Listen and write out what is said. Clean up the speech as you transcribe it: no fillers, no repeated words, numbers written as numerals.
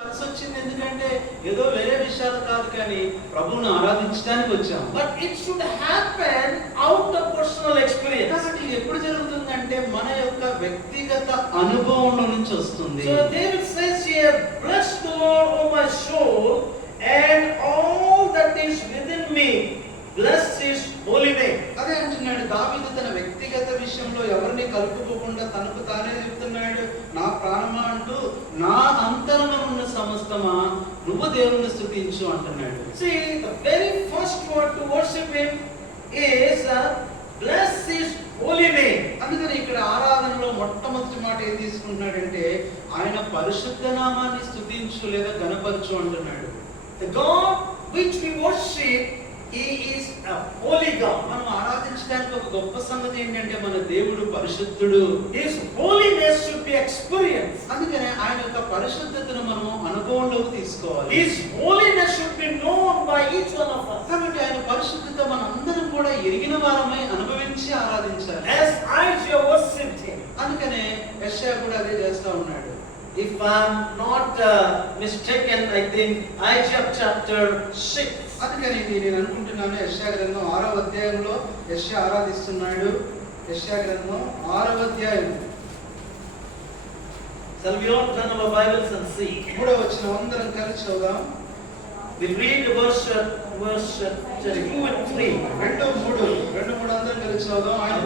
కలిసొచ్చింది ఎందుకంటే ఏదో వేరే విషయాలు కాదు కానీ ప్రభువును ఆరాధించడానికి వచ్చాం. But it should happen out of personal experience. కాబట్టి ఇది ఎప్పుడు జరుగుతుందంటే మన యొక్క వ్యక్తిగత అనుభవంలో నుంచి వస్తుంది. So David says here, bless the Lord, O my soul, and all that is within me, bless his holy name. అదే అంటున్నాడు దావీదు తన వ్యక్తిగత విషయంలో ఎవరిని కలుపుకోకుండా తనకు తానే చెప్తున్నాడు, నా ప్రాణమా అంటూ నా అంతరంగం ఉన్న సమస్తమా నువ్వు దేవుని స్తుతించు అంటున్నాడు. See, the very first word to worship him is bless his holy name. అందుకని ఇక్కడ ఆరాధనలో మొట్టమొదటి మాట ఏం తీసుకుంటున్నాడంటే ఆయన పరిశుద్ధ నామాన్ని స్తుతించు లేదా గణపరచు అంటున్నాడు. The God which we worship, he is a holy God. మనం ఆరాధించడానికి ఒక గొప్ప సంగతి ఏంటంటే మన దేవుడు పరిశుద్ధుడు. His holiness should be experienced. అందుకనే ఆయన యొక్క పరిశుద్ధతను మనం అనుభవంలోకి తీసుకోవాలి. His holiness should be known by each one of us. కాబట్టి ఆయన పరిశుద్ధత మనందరం కూడా ఎరిగిన వారమై అనుభవించి ఆరాధించాలి. As Isaiah worshipped him. అందుకనే యెషయా కూడా అదే చేస్తా ఉన్నాడు. If I am not mistaken, I think Isaiah chapter 6. అందుకని నేను అనుకుంటున్నాను యెషయా గ్రంథం 6వ అధ్యాయంలో యెషయా ఆరాధిస్తున్నాడు. యెషయా గ్రంథం 6వ అధ్యాయం. Shall we all turn our Bibles and see? 3వ వచనం అందరం కలిసి చదువుదాం. We read verse 2 and 3. 2, 3 అందరం కలిసి చదువుదాం. ఆయన